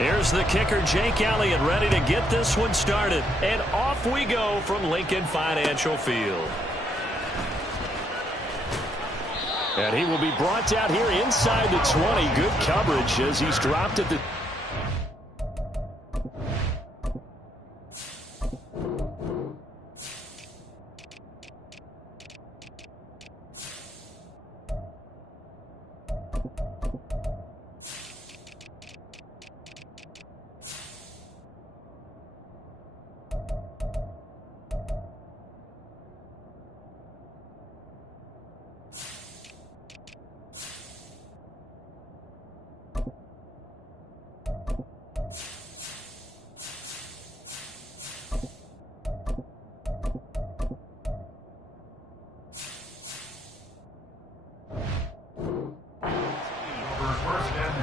Here's the kicker, Jake Elliott, ready to get this one started. And off we go from Lincoln Financial Field. And he will be brought down here inside the 20. Good coverage as he's dropped at the...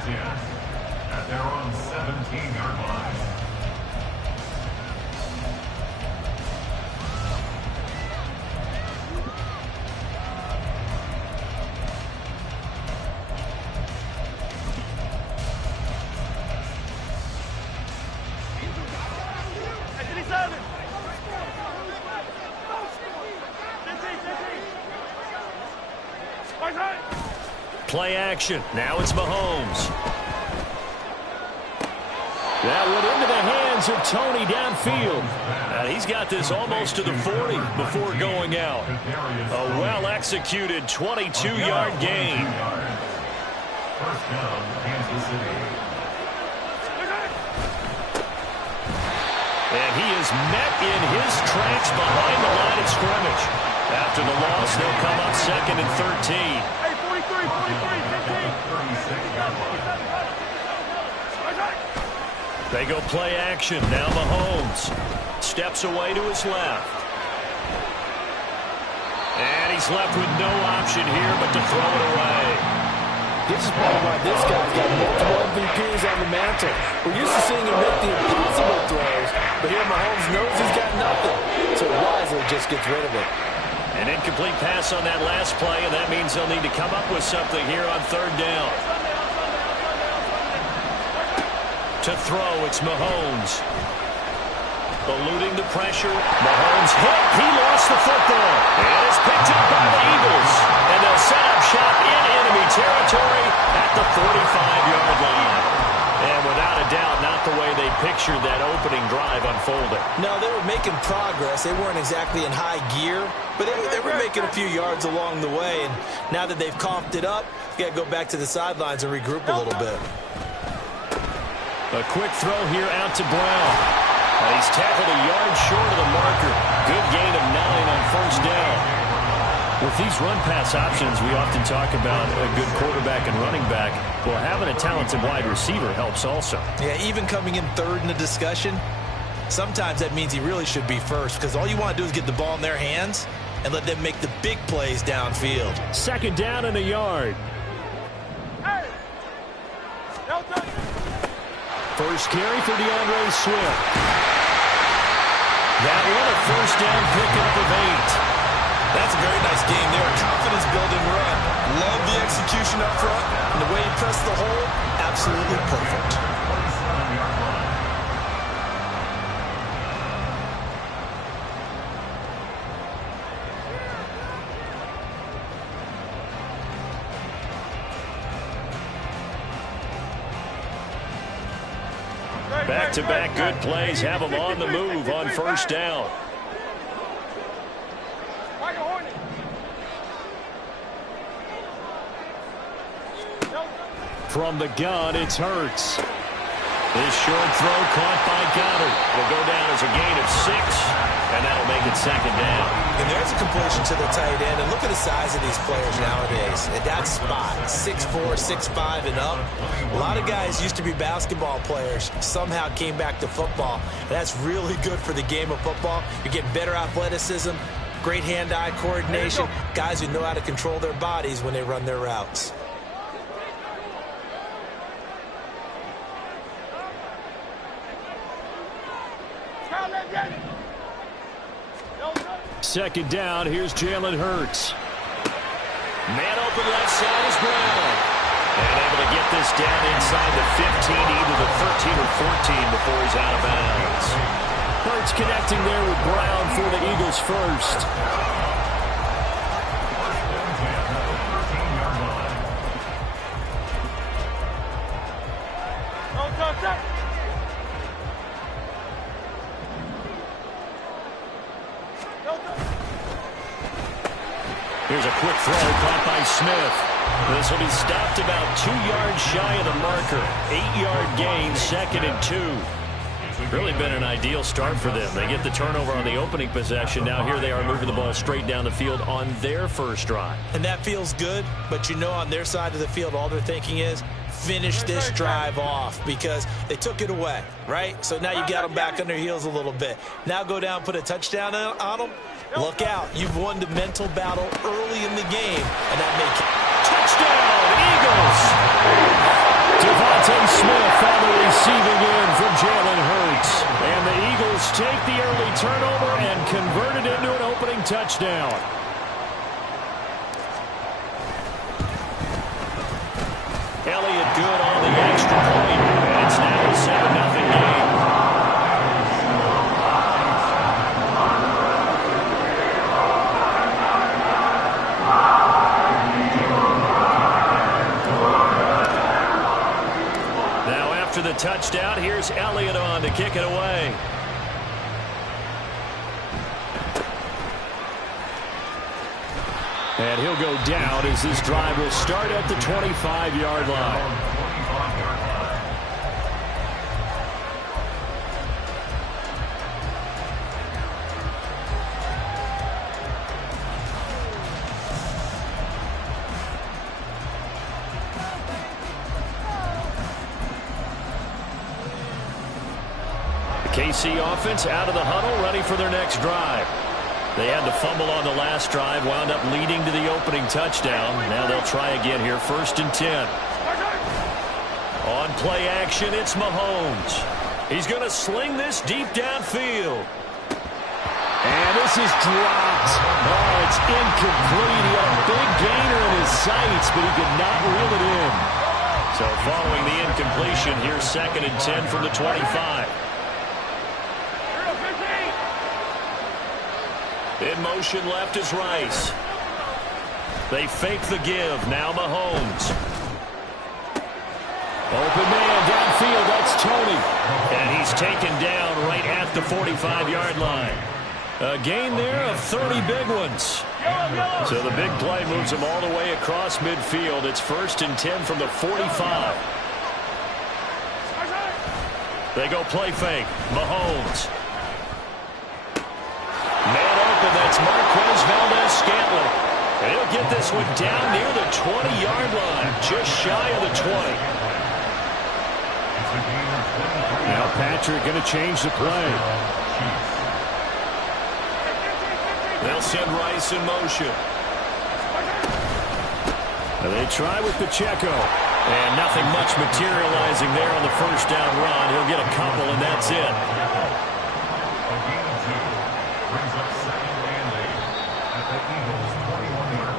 At their own 17-yard line. Play action. Now it's Mahomes. That went into the hands of Tony downfield. And he's got this almost to the 40 before going out. A well-executed 22-yard gain. First down, Kansas City. And he is met in his tracks behind the line of scrimmage. After the loss, they'll come up second and 13. They go play action. Now Mahomes steps away to his left. And he's left with no option here but to throw it away. This is probably why this guy's got multiple MVPs on the mantle. We're used to seeing him make the impossible throws, but here Mahomes knows he's got nothing, so wisely just gets rid of it. An incomplete pass on that last play, and that means they'll need to come up with something here on third down. To throw, it's Mahomes. Eluding the pressure. Mahomes hit. He lost the football. And it's picked up by the Eagles. And they'll set up shop in enemy territory at the 45-yard line. And without a doubt, not the way they pictured that opening drive unfolding. No, they were making progress. They weren't exactly in high gear, but they were making a few yards along the way. And now that they've coughed it up, you got to go back to the sidelines and regroup a little bit. A quick throw here out to Brown. And he's tackled a yard short of the marker. Good gain of 9 on first down. With these run-pass options, we often talk about a good quarterback and running back. Well, having a talented wide receiver helps also. Yeah, even coming in third in the discussion, sometimes that means he really should be first, because all you want to do is get the ball in their hands and let them make the big plays downfield. Second down and a yard. First carry for DeAndre Swift. That one, a first down pickup of 8. That's a very nice game there. Confidence-building run. Love the execution up front. And the way he pressed the hole, absolutely perfect. Back-to-back good plays have them on the move on first down. From the gun, it's Hurts. This short throw caught by Goddard. Will go down as a gain of 6, and that'll make it second down. And there's a completion to the tight end. And look at the size of these players nowadays. At that spot, 6'4", 6'5", and up. A lot of guys used to be basketball players, somehow came back to football. And that's really good for the game of football. You're getting better athleticism, great hand-eye coordination, guys who know how to control their bodies when they run their routes. Second down, here's Jalen Hurts. Man open left side is Brown. And able to get this down inside the 15, either the 13 or 14 before he's out of bounds. Hurts connecting there with Brown for the Eagles first. Here's a quick throw caught by Smith. This will be stopped about 2 yards shy of the marker. 8-yard gain, 2nd and 2. Really been an ideal start for them. They get the turnover on the opening possession. Now here they are moving the ball straight down the field on their first drive. And that feels good, but you know on their side of the field all they're thinking is finish this drive off because they took it away, right? So now you got them back on their heels a little bit. Now go down, put a touchdown on them. Look out. You've won the mental battle early in the game, and that makes touchdown, Eagles! Devontae Smith on the receiving end from Jalen Hurts. And the Eagles take the early turnover and convert it into an opening touchdown. Elliott good on the extra point, and it's now a 7-0 game. Now after the touchdown, here's Elliott on to kick it away. And he'll go down as this drive will start at the 25-yard line. The KC offense out of the huddle, ready for their next drive. They had to fumble on the last drive, wound up leading to the opening touchdown. Now they'll try again here, 1st and 10. On play action, it's Mahomes. He's going to sling this deep downfield. And this is dropped. Oh, it's incomplete. He had a big gainer in his sights, but he could not reel it in. So following the incompletion, here's 2nd and 10 from the 25. In motion left is Rice. They fake the give. Now Mahomes. Open man downfield. That's Tony. And he's taken down right at the 45-yard line. A gain there of 30 big ones. So the big play moves them all the way across midfield. It's 1st and 10 from the 45. They go play fake. Mahomes. And that's Marquez Valdez-Scantling. And he'll get this one down near the 20-yard line, just shy of the 20. Now Patrick going to change the play. They'll send Rice in motion. And they try with Pacheco. And nothing much materializing there on the first down run. He'll get a couple, and that's it.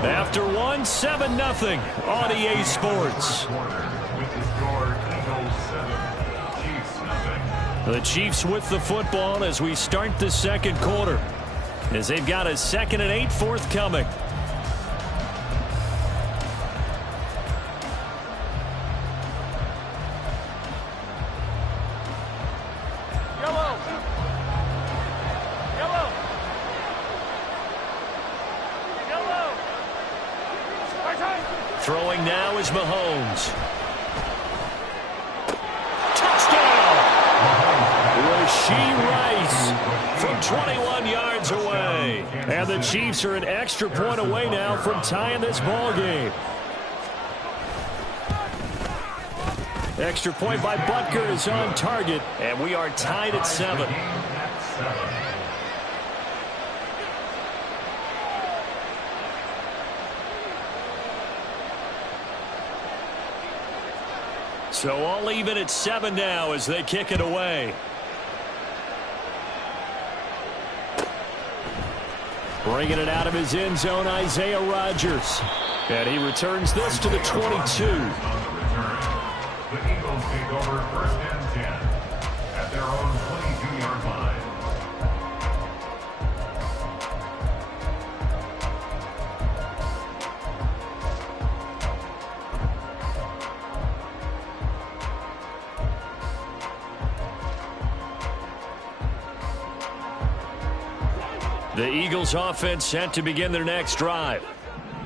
After 7-0 on EA Sports. The Chiefs with the football as we start the second quarter, as they've got a 2nd and 8 forthcoming. Throwing now is Mahomes. Touchdown! Rashee Rice from 21 yards away. And the Chiefs are an extra point away now from tying this ball game. Extra point by Butker is on target, and we are tied at 7. So all even at 7 now as they kick it away. Bringing it out of his end zone, Isaiah Rodgers. And he returns this to the 22. On the return, the Eagles take over 1st and 10 at their own 22-yard line. The Eagles offense set to begin their next drive.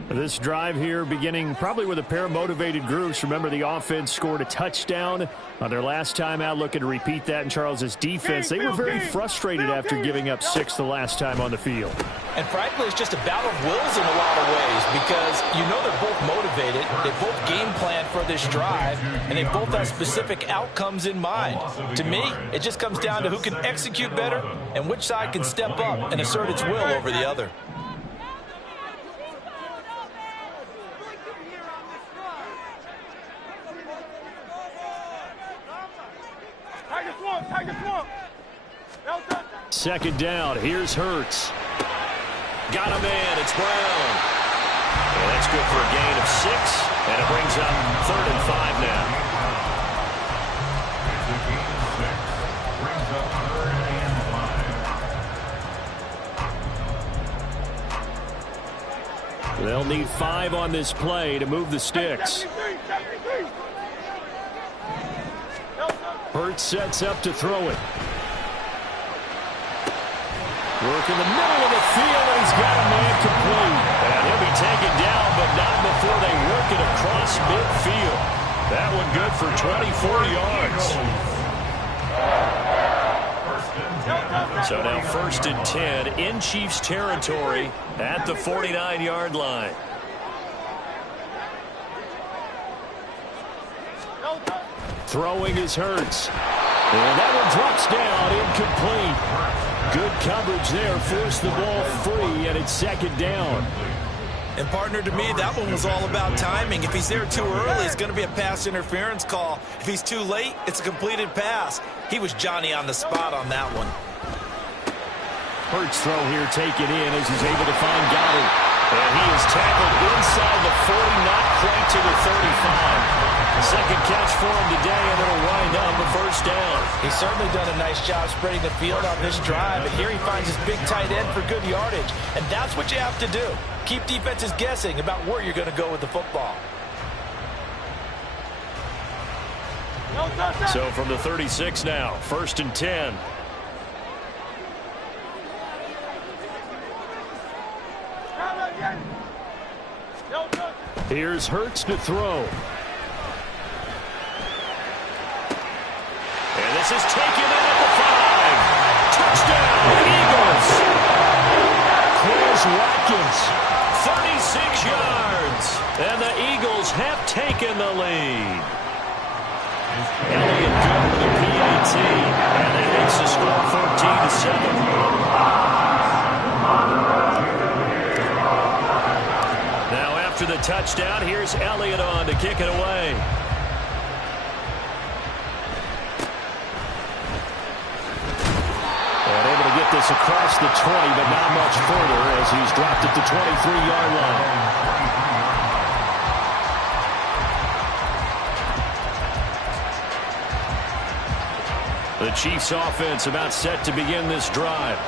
This drive here beginning probably with a pair of motivated groups. Remember, the offense scored a touchdown on their last time out. Looking to repeat that in Charles's defense. They were very frustrated after giving up 6 the last time on the field. And frankly, it's just a battle of wills in a lot of ways because you know they're both motivated. They both game plan for this drive, and they both have specific outcomes in mind. To me, it just comes down to who can execute better and which side can step up and assert its will over the other. Second down, here's Hurts. Got a man, it's Brown. And that's good for a gain of 6, and it brings up 3rd and 5 now. It's a gain of 6. Brings up 3rd and 5. They'll need 5 on this play to move the sticks. Hurts sets up to throw it. Work in the middle of the field, and he's got a man complete. And he'll be taken down, but not before they work it across midfield. That one good for 24 yards. So now 1st and 10 in Chiefs territory at the 49-yard line. Throwing is Hurts. And that one drops down, incomplete. Good coverage there, forced the ball free, and it's 2nd down. And partner, to me, that one was all about timing. If he's there too early, it's going to be a pass interference call. If he's too late, it's a completed pass. He was Johnny on the spot on that one. Hurts throw here taken in as he's able to find Goddard. And he is tackled inside the 40, not quite to the 35. Second catch for him today, and it'll wind up a 1st down. He's certainly done a nice job spreading the field on this drive, and here he finds his big tight end for good yardage. And that's what you have to do. Keep defenses guessing about where you're going to go with the football. So from the 36 now, 1st and 10. Here's Hurts to throw. And this is taken in at the 5. Touchdown, Eagles. Chris Watkins. 36 yards. And the Eagles have taken the lead. Elliott good with a PAT. And that makes the score 14-7. Now after the touchdown, here's Elliott on to kick it away. Get this across the 20, but not much further as he's dropped at the 23-yard line. The Chiefs offense about set to begin this drive.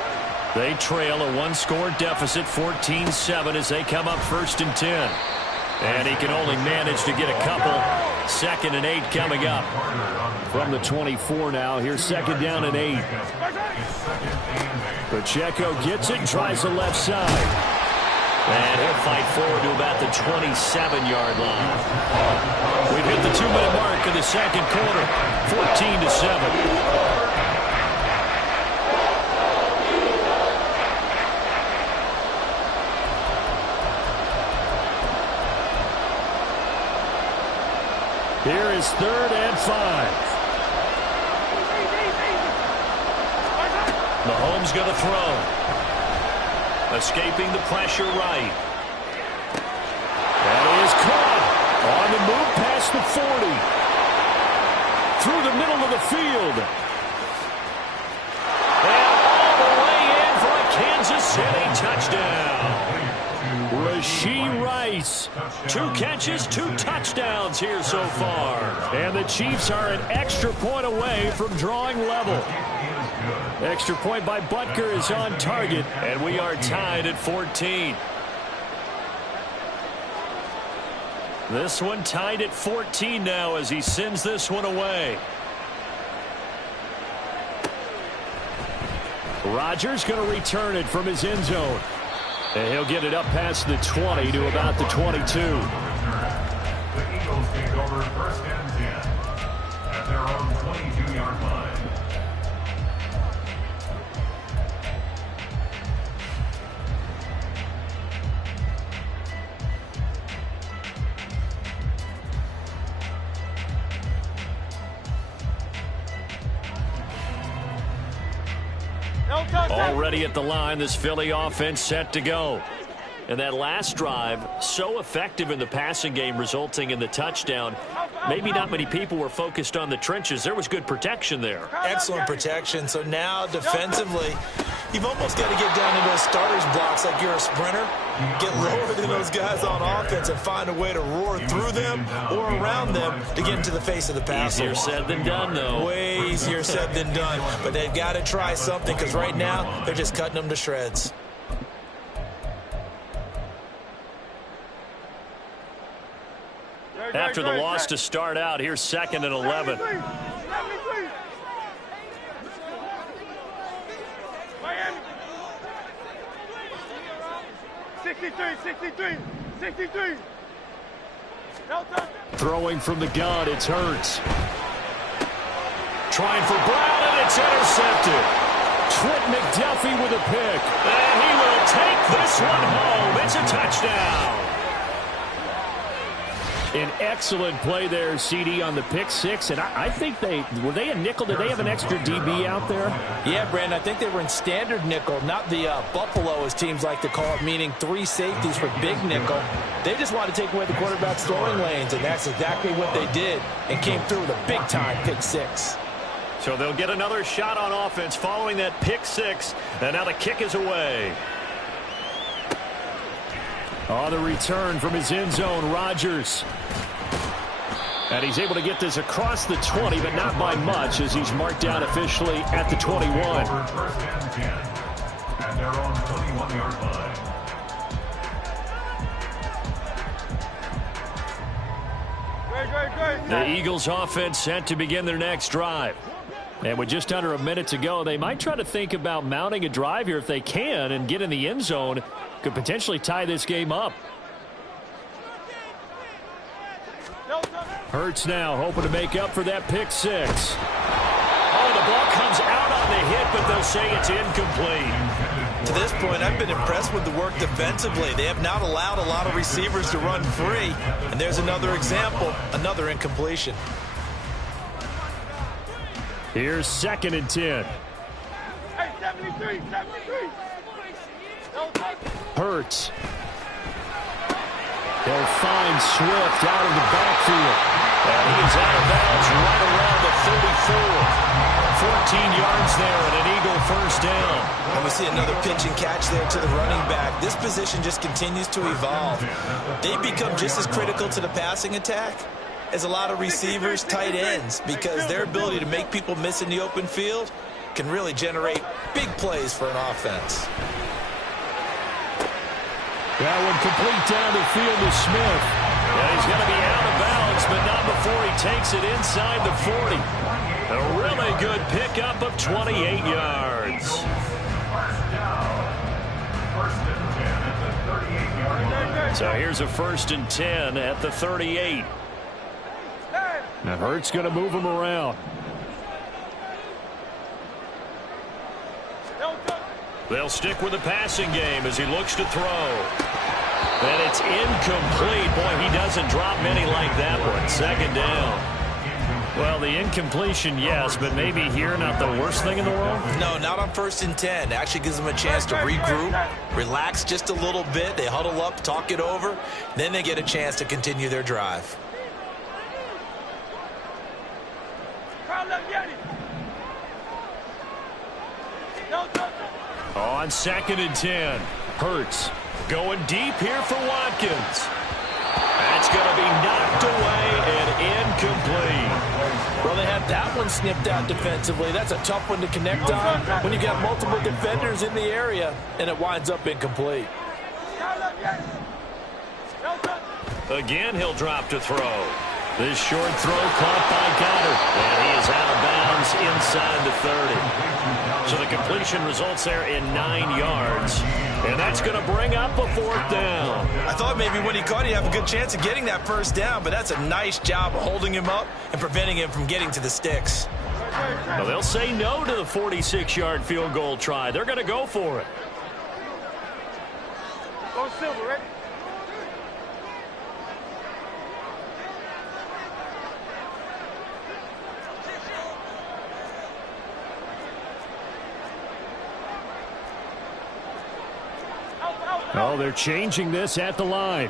They trail a 1-score deficit, 14-7, as they come up 1st and 10. And he can only manage to get a couple. 2nd and 8 coming up. From the 24 now, here's 2nd down and 8. Pacheco gets it, tries the left side. And he'll fight forward to about the 27-yard line. We've hit the 2-minute mark of the 2nd quarter, 14-7. Here is 3rd and 5. Mahomes going to throw. Escaping the pressure right. That is caught. On the move past the 40. Through the middle of the field. And all the way in for a Kansas City touchdown. apiece. 2 catches, 2 touchdowns here so far. And the Chiefs are an extra point away from drawing level. Extra point by Butker is on target. And we are tied at 14. This one tied at 14 now as he sends this one away. Rodgers going to return it from his end zone. And he'll get it up past the 20 to about the 22. The Eagles take over 1st and 10 at their own 22-yard line. Already at the line, this Philly offense set to go. And that last drive, so effective in the passing game, resulting in the touchdown. Maybe not many people were focused on the trenches. There was good protection there. Excellent protection. So now defensively, you've almost got to get down to those starters blocks like you're a sprinter. Get lower than those guys on offense and find a way to roar through them or around them to get into the face of the passer. Easier said than done, though. Way easier said than done. But they've got to try something because right now they're just cutting them to shreds. After the loss to start out, here's 2nd and 11. Miami. 63. Throwing from the gun, it's Hurts. Trying for Brown, and it's intercepted. Trent McDuffie with a pick. And he will take this one home. It's a touchdown. An excellent play there, CD, on the pick six. And I think were they a nickel? Did they have an extra DB out there? Yeah, Brandon, I think they were in standard nickel, not the Buffalo, as teams like to call it, meaning 3 safeties for big nickel. They just wanted to take away the quarterback's throwing lanes, and that's exactly what they did and came through with a big-time pick six. So they'll get another shot on offense following that pick six, and now the kick is away. On the return from his end zone, Rodgers. And he's able to get this across the 20, but not by much, as he's marked down officially at the 21. 1st and 10 at their own 21-yard line. The Eagles offense set to begin their next drive. And with just under a minute to go, they might try to think about mounting a drive here if they can and get in the end zone. Could potentially tie this game up. Hurts now hoping to make up for that pick six. Oh, the ball comes out on the hit, but they'll say it's incomplete. To this point, I've been impressed with the work defensively. They have not allowed a lot of receivers to run free. And there's another example, another incompletion. Here's 2nd and 10. Hey, 73. Hurts. They'll find Swift out of the backfield. And he is out of bounds right around the 34. 14 yards there and an Eagle first down. And we see another pitch and catch there to the running back. This position just continues to evolve. They become just as critical to the passing attack as a lot of receivers, tight ends, because their ability to make people miss in the open field can really generate big plays for an offense. That one complete down the field to Smith. Yeah, he's going to be out of bounds, but not before he takes it inside the 40. A really good pickup of 28 yards. So here's a 1st and 10 at the 38. Now Hurts going to move him around. They'll stick with the passing game as he looks to throw. And it's incomplete. Boy, he doesn't drop many like that one. 2nd down. Well, the incompletion, yes, but maybe here not the worst thing in the world? No, not on 1st and 10. Actually gives them a chance to regroup, relax just a little bit. They huddle up, talk it over. Then they get a chance to continue their drive. On 2nd and 10, Hurts going deep here for Watkins. It's going to be knocked away and incomplete. Well, they had that one snipped out defensively. That's a tough one to connect on when you got multiple defenders in the area, and it winds up incomplete. Again, he'll drop to throw. This short throw caught by Goddard, and he is out of bounds inside the 30. So the completion results there in 9 yards, and that's going to bring up a 4th down. I thought maybe when he caught, he'd have a good chance of getting that first down, but that's a nice job of holding him up and preventing him from getting to the sticks. Well, they'll say no to the 46-yard field goal try. They're going to go for it. Go Silver, ready? Oh, they're changing this at the line.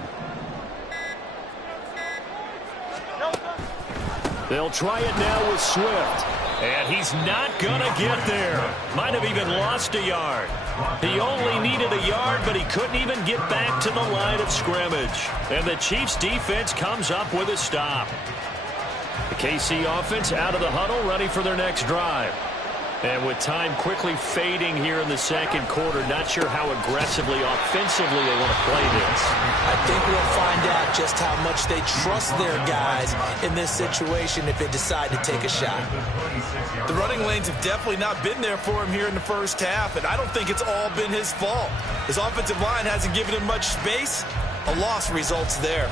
They'll try it now with Swift. And he's not going to get there. Might have even lost a yard. He only needed a yard, but he couldn't even get back to the line of scrimmage. And the Chiefs' defense comes up with a stop. The KC offense out of the huddle, ready for their next drive. And with time quickly fading here in the second quarter, not sure how aggressively, offensively they want to play this. I think we'll find out just how much they trust their guys in this situation if they decide to take a shot. The running lanes have definitely not been there for him here in the first half, and I don't think it's all been his fault. His offensive line hasn't given him much space. A loss results there.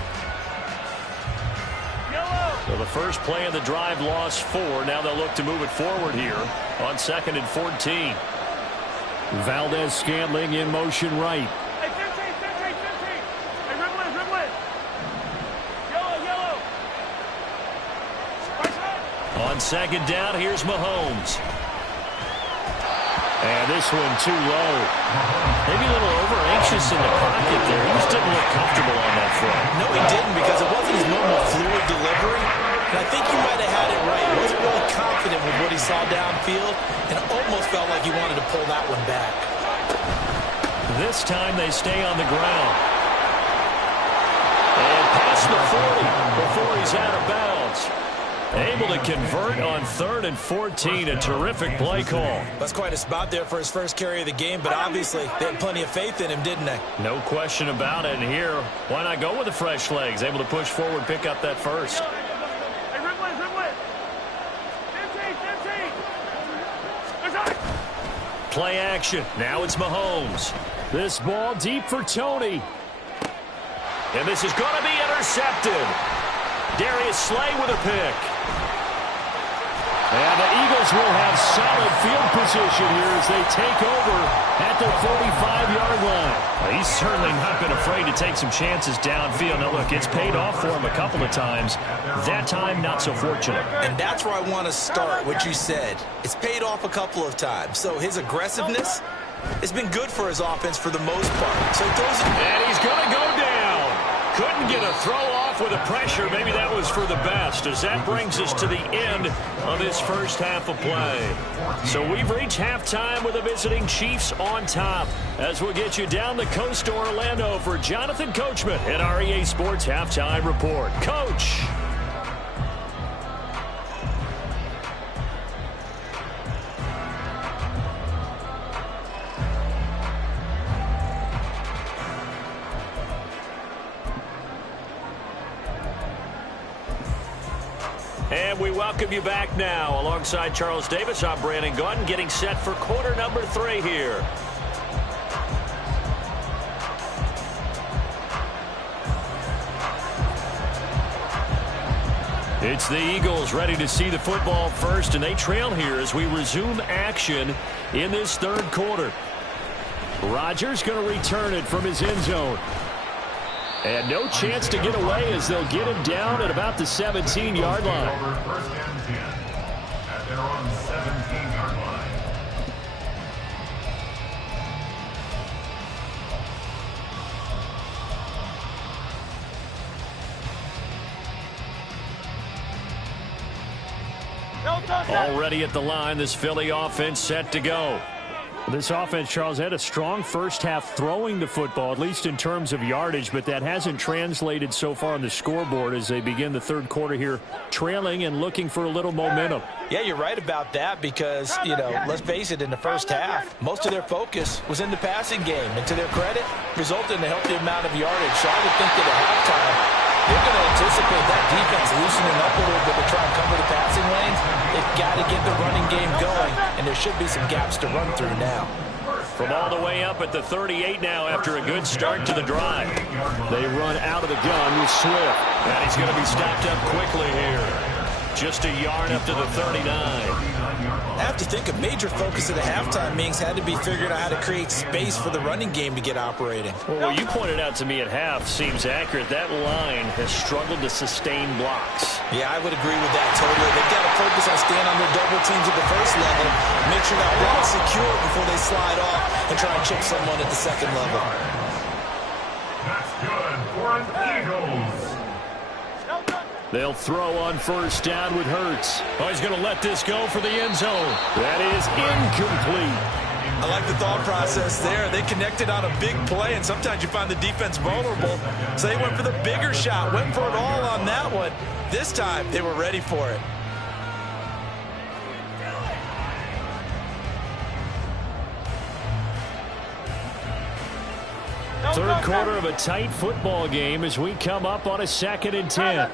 So the first play of the drive lost 4. Now they'll look to move it forward here on 2nd and 14. Valdez-Scantling in motion right. Hey, 15. Hey, dribble in. Yellow. Right side. On 2nd down, here's Mahomes. And this one too low. Maybe a little over-anxious in the pocket there. He just didn't look comfortable on that front. No, he didn't, because it wasn't his normal fluid delivery. And I think he might have had it right. He wasn't really confident with what he saw downfield and almost felt like he wanted to pull that one back. This time they stay on the ground. And past the 40 before he's out of bounds. Able to convert on 3rd and 14. A terrific play call. That's quite a spot there for his first carry of the game, but obviously they had plenty of faith in him, didn't they? No question about it. And here, why not go with the fresh legs? Able to push forward, pick up that first. Hey, dribble in. 15. Play action. Now it's Mahomes. This ball deep for Tony. And this is going to be intercepted. Darius Slay with a pick. And the Eagles will have solid field position here as they take over at the 45-yard line. He's certainly not been afraid to take some chances downfield. Now, look, it's paid off for him a couple of times. That time, not so fortunate. And that's where I want to start, what you said. It's paid off a couple of times. So his aggressiveness has been good for his offense for the most part. So he throws it. And he's going to go down. Couldn't get a throw off with the pressure. Maybe that was for the best, as that brings us to the end of this first half of play. So we've reached halftime with the visiting Chiefs on top, as we'll get you down the coast to Orlando for Jonathan Coachman at our EA Sports Halftime Report. Coach. And we welcome you back now. Alongside Charles Davis, I'm Brandon Gaudin, getting set for quarter number 3 here. It's the Eagles ready to see the football first, and they trail here as we resume action in this third quarter. Rodgers going to return it from his end zone. And no chance to get away as they'll get him down at about the 17-yard line. Over 1st and 10 at their own 17-yard line. Already at the line, this Philly offense set to go. This offense, Charles, had a strong first half throwing the football, at least in terms of yardage, but that hasn't translated so far on the scoreboard as they begin the third quarter here trailing and looking for a little momentum. Yeah, you're right about that because, let's face it, in the first half, most of their focus was in the passing game. And to their credit, resulted in a healthy amount of yardage. So I would think that at halftime, they're going to anticipate that defense loosening up a little bit to try and cover the passing lanes. They've got to get the running game going, and there should be some gaps to run through now. From all the way up at the 38 now after a good start to the drive. They run out of the gun with Swift. And he's going to be stopped up quickly here. Just a yard up to the 39. I have to think a major focus of the halftime meetings had to be figuring out how to create space for the running game to get operating. Well, what you pointed out to me at half seems accurate. That line has struggled to sustain blocks. Yeah, I would agree with that totally. They've got to focus on staying on their double teams at the first level, make sure that block's secure before they slide off and try and chip someone at the second level. That's good for an Eagles. They'll throw on first down with Hurts. Oh, he's going to let this go for the end zone. That is incomplete. I like the thought process there. They connected on a big play, and sometimes you find the defense vulnerable. So they went for the bigger shot, went for it all on that one. This time, they were ready for it. Third quarter of a tight football game as we come up on a 2nd and 10.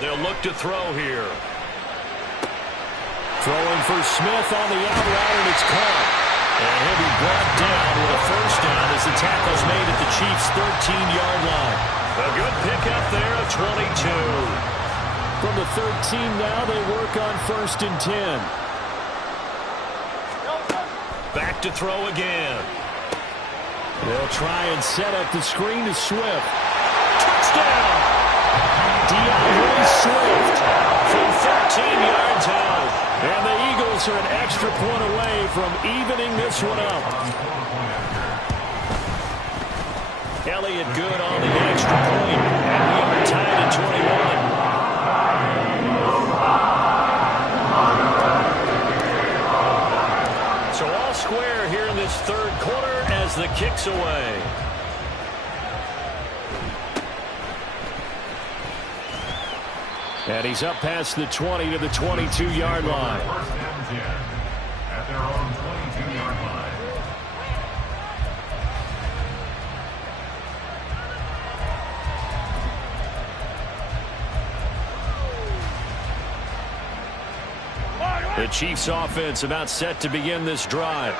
They'll look to throw here. Throwing for Smith on the out route, and it's caught. And he'll be brought down with a first down as the tackle's made at the Chiefs' 13-yard line. A good pickup there of 22. From the 13 now, they work on 1st and 10. Back to throw again. They'll try and set up the screen to Swift. Touchdown! DeAndre Swift from 13 yards out. And the Eagles are an extra point away from evening this one up. Elliott good on the extra point. And we are tied at 21. So all square here in this third quarter as the kick's away. And he's up past the 20 to the 22-yard line. First and 10 at their own 22-yard line. The Chiefs offense about set to begin this drive.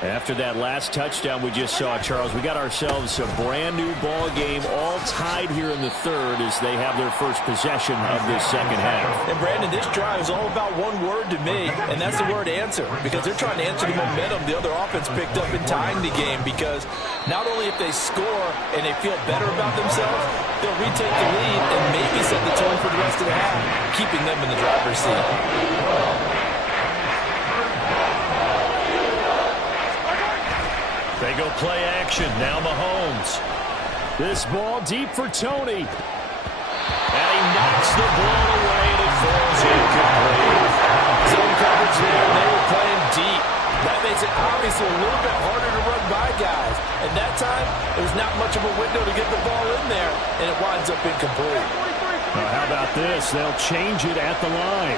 After that last touchdown we just saw, Charles, we got ourselves a brand new ball game, all tied here in the third as they have their first possession of this second half. And Brandon, this drive is all about one word to me, and that's the word answer, because they're trying to answer the momentum the other offense picked up in tying the game, because not only if they score and they feel better about themselves, they'll retake the lead and maybe set the tone for the rest of the half, keeping them in the driver's seat. They go play action. Now Mahomes. This ball deep for Tony. And he knocks the ball away and it falls incomplete. Zone coverage there. They were playing deep. That makes it obviously a little bit harder to run by guys. And that time, there's not much of a window to get the ball in there, and it winds up incomplete. Now, how about this? They'll change it at the line.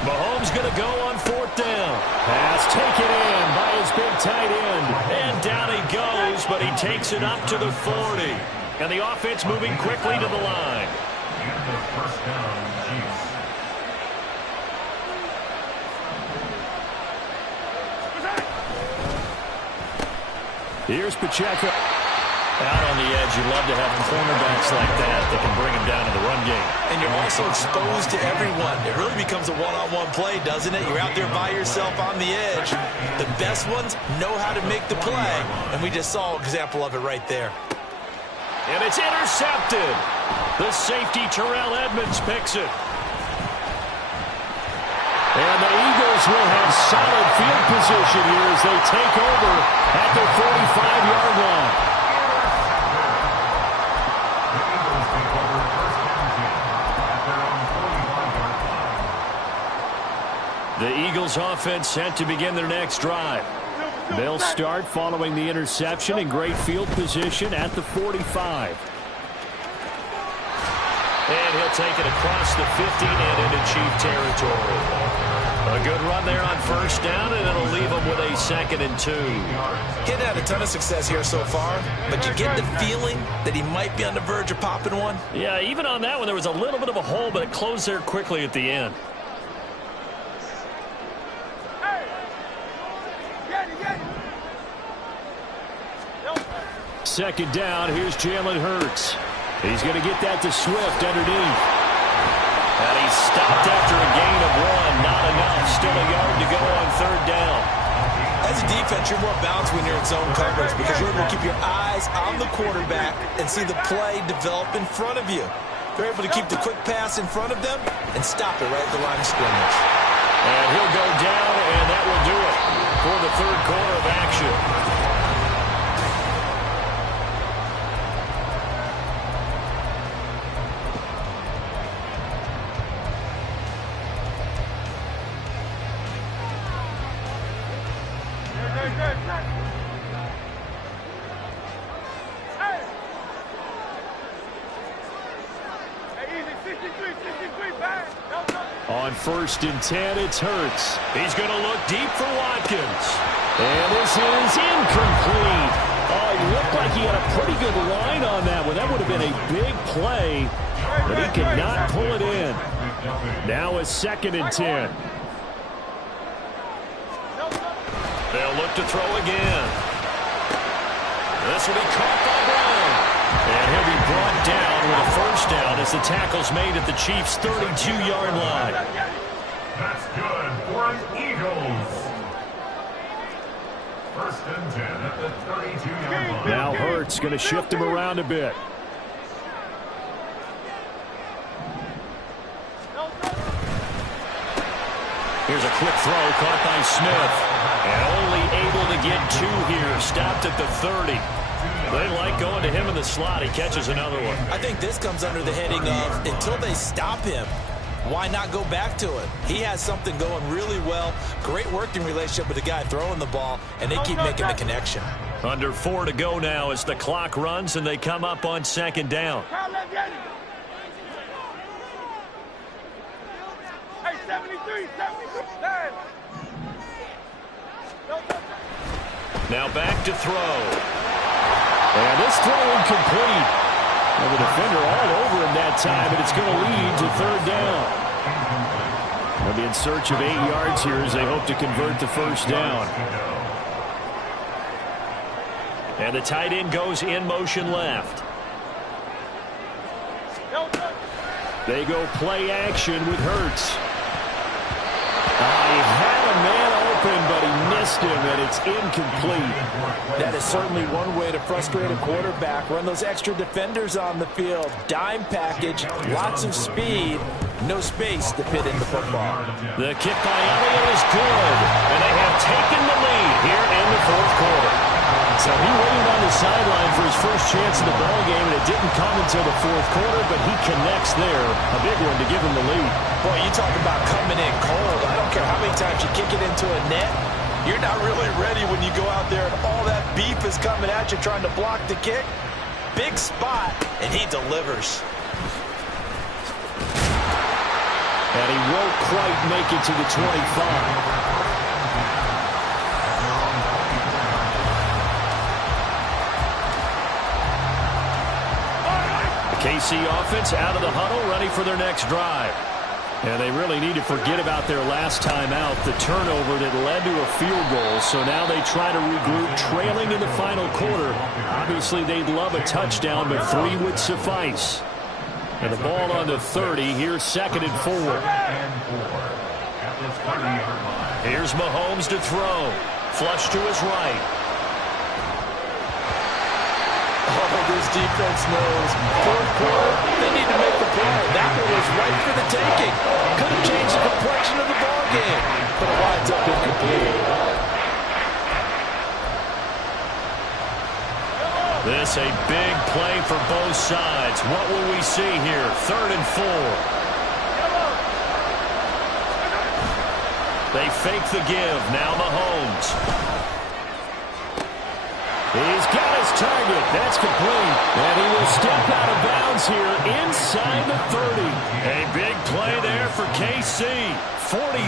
Mahomes going to go on 4th down. Pass taken in by his big tight end. And down he goes, but he takes it up to the 40. And the offense moving quickly to the line. And the first down, Chiefs. Here's Pacheco. Out on the edge, you love to have cornerbacks like that that can bring him down in the run game. And you're also exposed to everyone. It really becomes a one-on-one play, doesn't it? You're out there by yourself on the edge. The best ones know how to make the play, and we just saw an example of it right there. And it's intercepted. The safety, Terrell Edmonds, picks it. And the Eagles Eagles will have solid field position here as they take over at their 45-yard line. The Eagles take over first and 10 at their own 45-yard line. The Eagles offense set to begin their next drive. They'll start following the interception in great field position at the 45. And he'll take it across the 50 and into Chief territory. A good run there on first down, and it'll leave them with a 2nd and 2. He's had a ton of success here so far, but you get the feeling that he might be on the verge of popping one. Yeah, even on that one, there was a little bit of a hole, but it closed there quickly at the end. Second down, here's Jalen Hurts. He's going to get that to Swift underneath. And he's stopped after a gain of 1. Not enough. Still a yard to go on 3rd down. As a defense, you're more balanced when you're in zone coverage because you're able to keep your eyes on the quarterback and see the play develop in front of you. They're able to keep the quick pass in front of them and stop it right at the line of scrimmage. And he'll go down, and that will do it for the 3rd quarter of action. On 1st and 10, it's Hurts. He's going to look deep for Watkins. And this is incomplete. Oh, he looked like he had a pretty good line on that one. That would have been a big play, but he could not pull it in. Now a 2nd and 10. They'll look to throw again. This will be caught by Brown. And he'll be brought down with a 1st down as the tackle's made at the Chiefs' 32-yard line. That's good for the Eagles. 1st and 10 at the 32-yard line. Now Hurts going to shift him around a bit. Here's a quick throw caught by Smith. And only able to get 2 here. Stopped at the 30. They like going to him in the slot. He catches another one. I think this comes under the heading of until they stop him, why not go back to it? He has something going really well. Great working relationship with the guy throwing the ball, and they keep making the connection. Under 4 to go now as the clock runs and they come up on 2nd down. Hey, 73. Now back to throw. And this throw incomplete. And the defender all over him that time, and it's going to lead to 3rd down. They'll be in search of 8 yards here as they hope to convert the 1st down. And the tight end goes in motion left. They go play action with Hurts. He had a man open, but he missed him, and it's incomplete. That is certainly one way to frustrate a quarterback. Run those extra defenders on the field. Dime package, lots of speed, no space to fit in the football. The kick by Elliott is good, and they have taken the lead here in the 4th quarter. So he waited on the sideline for his first chance in the ballgame, and it didn't come until the 4th quarter, but he connects there. A big one to give him the lead. Boy, you talk about coming in cold. I don't care how many times you kick it into a net. You're not really ready when you go out there and all that beef is coming at you trying to block the kick. Big spot, and he delivers. And he won't quite make it to the 25. KC offense out of the huddle, ready for their next drive. And they really need to forget about their last time out, the turnover that led to a field goal. So now they try to regroup, trailing in the final quarter. Obviously, they'd love a touchdown, but 3 would suffice. And the ball on the 30. Here's 2nd and 4. Here's Mahomes to throw. Flush to his right. Oh, This defense knows fourth quarter, they need to make the play. That one was right for the taking. Could have changed the complexion of the ball game, but it winds up incomplete. This a big play for both sides. What will we see here? 3rd and 4. They fake the give. Now Mahomes. He's got his target. That's complete. And he will step out of bounds here inside the 30. A big play there for KC. 43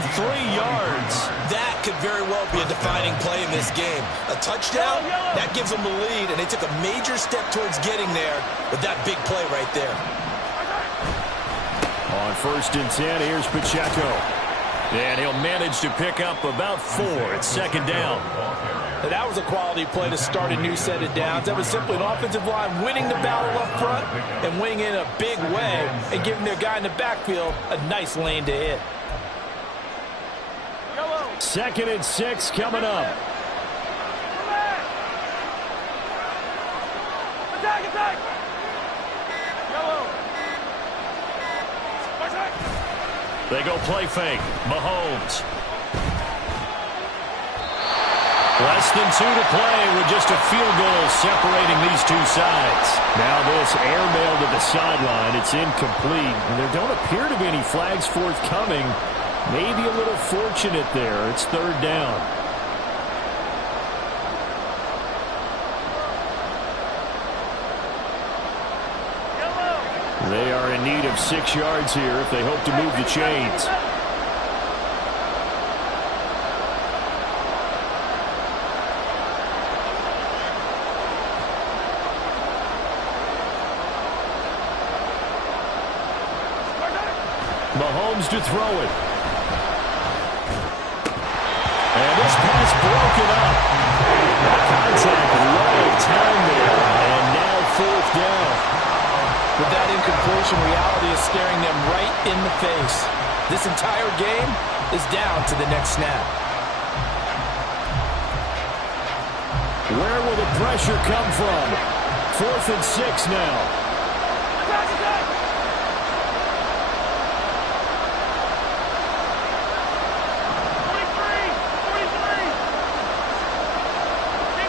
yards. That could very well be a defining play in this game. A touchdown, that gives them the lead, and they took a major step towards getting there with that big play right there. On 1st and 10, here's Pacheco. And he'll manage to pick up about 4. It's 2nd down. And that was a quality play to start a new set of downs. That was simply an offensive line winning the battle up front and winning in a big way and giving their guy in the backfield a nice lane to hit. 2nd and 6 coming up. Attack, attack! Yellow! They go play fake. Mahomes. Less than 2 to play with just a field goal separating these two sides. Now this airmail to the sideline. It's incomplete. And there don't appear to be any flags forthcoming. Maybe a little fortunate there. It's 3rd down. They are in need of 6 yards here if they hope to move the chains. Mahomes to throw it. And this pass broken up. Contact low time there. And now 4th down. With that incompletion, reality is staring them right in the face. This entire game is down to the next snap. Where will the pressure come from? 4th and 6 now. Attack, attack!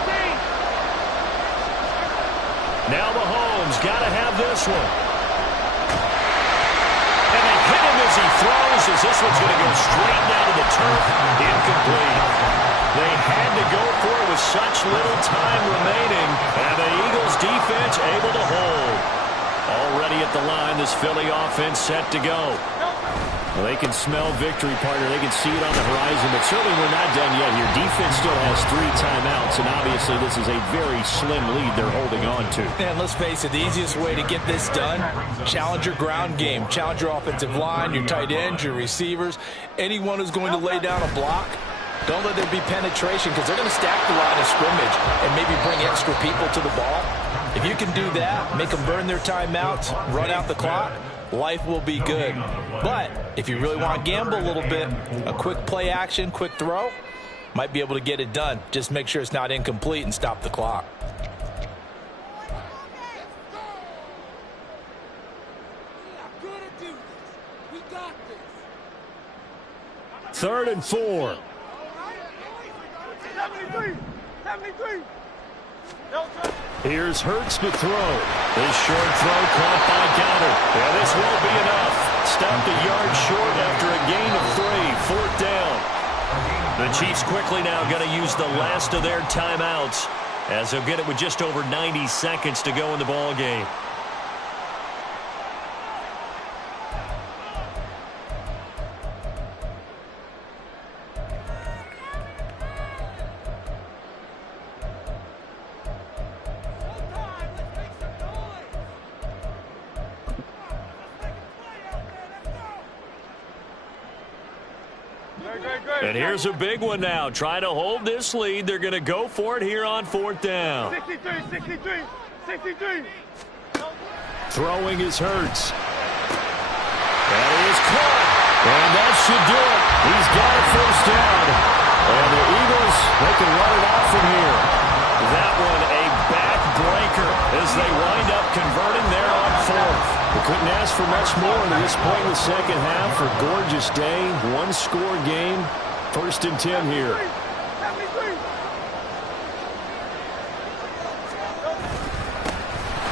15. Now Mahomes got to have this one. And they hit him as he throws, as this one's going to go straight down to the turf. Incomplete. They had to go for it with such little time remaining. And the Eagles defense able to hold. Already at the line, this Philly offense set to go. Well, they can smell victory, partner. They can see it on the horizon, but certainly we're not done yet here. Defense still has 3 timeouts, and obviously this is a very slim lead they're holding on to. And let's face it, the easiest way to get this done, challenge your ground game. Challenge your offensive line, your tight ends, your receivers, anyone who's going to lay down a block. Don't let there be penetration because they're going to stack the line of scrimmage and maybe bring extra people to the ball. If you can do that, make them burn their timeouts, run out the clock, life will be good. But if you really want to gamble a little bit, a quick play action, quick throw, might be able to get it done. Just make sure it's not incomplete and stop the clock. Third and 4. 73. 73. Here's Hurts to throw. This short throw caught by Goddard. Yeah, this won't be enough. Stopped a yard short after a gain of 3. 4th down. The Chiefs quickly now going to use the last of their timeouts as they'll get it with just over 90 seconds to go in the ball game. And here's a big one now. Trying to hold this lead. They're going to go for it here on 4th down. 63, 63, 63. Throwing is Hurts. That is caught. And that should do it. He's got a 1st down. And the Eagles, they can run it off from here. That one a backbreaker. as they wind up converting there on fourth. We couldn't ask for much more to this point in the second half. For a gorgeous day, one-score game, 1st and 10 here.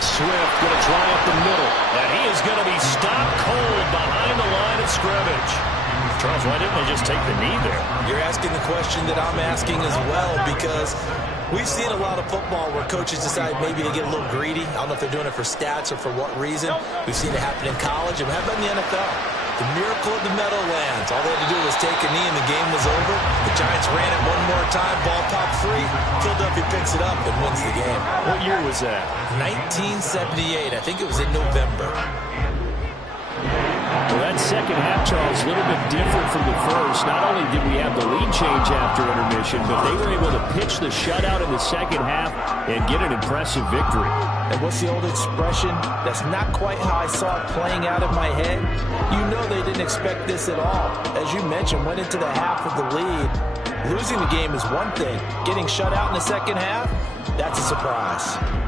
Swift going to try up the middle, and he is going to be stopped cold behind the line of scrimmage. Charles, why didn't they just take the knee there? You're asking the question that I'm asking as well, because we've seen a lot of football where coaches decide maybe to get a little greedy. I don't know if they're doing it for stats or for what reason. We've seen it happen in college, and how about in the NFL? The miracle of the Meadowlands. All they had to do was take a knee, and the game was over. The Giants ran it one more time. Ball popped free. Philadelphia picks it up and wins the game. What year was that? 1978. I think it was in November. Well, that second half, Charles, a little bit different from the first. Not only did we have the lead change after intermission, but they were able to pitch the shutout in the second half and get an impressive victory. And what's the old expression? That's not quite how I saw it playing out in my head. You know they didn't expect this at all. As you mentioned, went into the half with the lead. Losing the game is one thing. Getting shut out in the second half, that's a surprise.